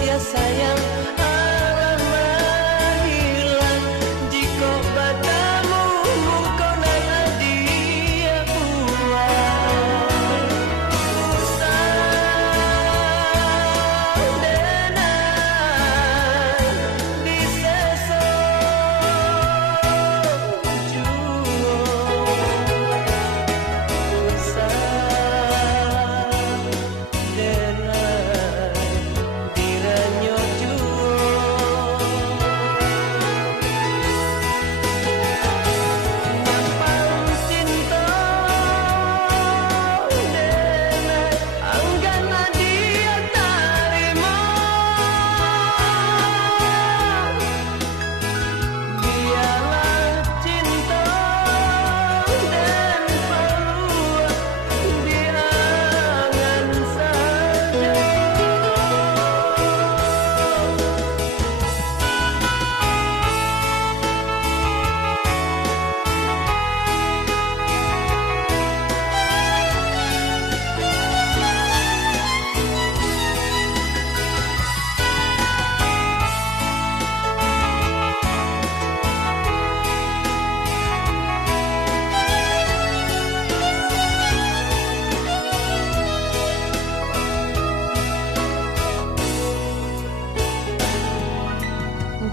kasih sayang amat hilang jika padamu kau nana dia buat usah denai di sesok jua usah denai diranyo jua nyampang cinta denai anggana dia tarima biarlah cinta dan palua diangan saja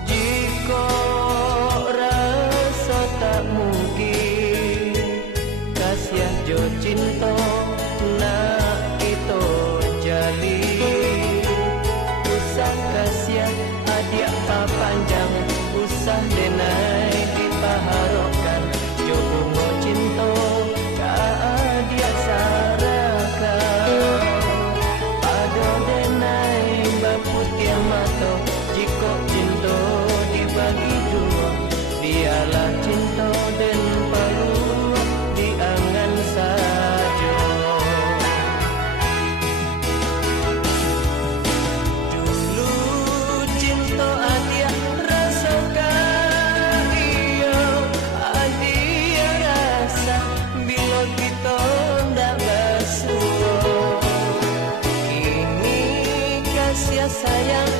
jika rasa tak mungkin kasihan jo cinta nak kita jali usah kasihan adik panjang usah denai dipaharokan jo bunga cinta adik sarakan pada denai baputian mata jika cinta dibagi dua biarlah cinta dan palua diangan saja dulu cinta adia rasakan dia adia rasa bila kita ndak bersua kini kasih sayang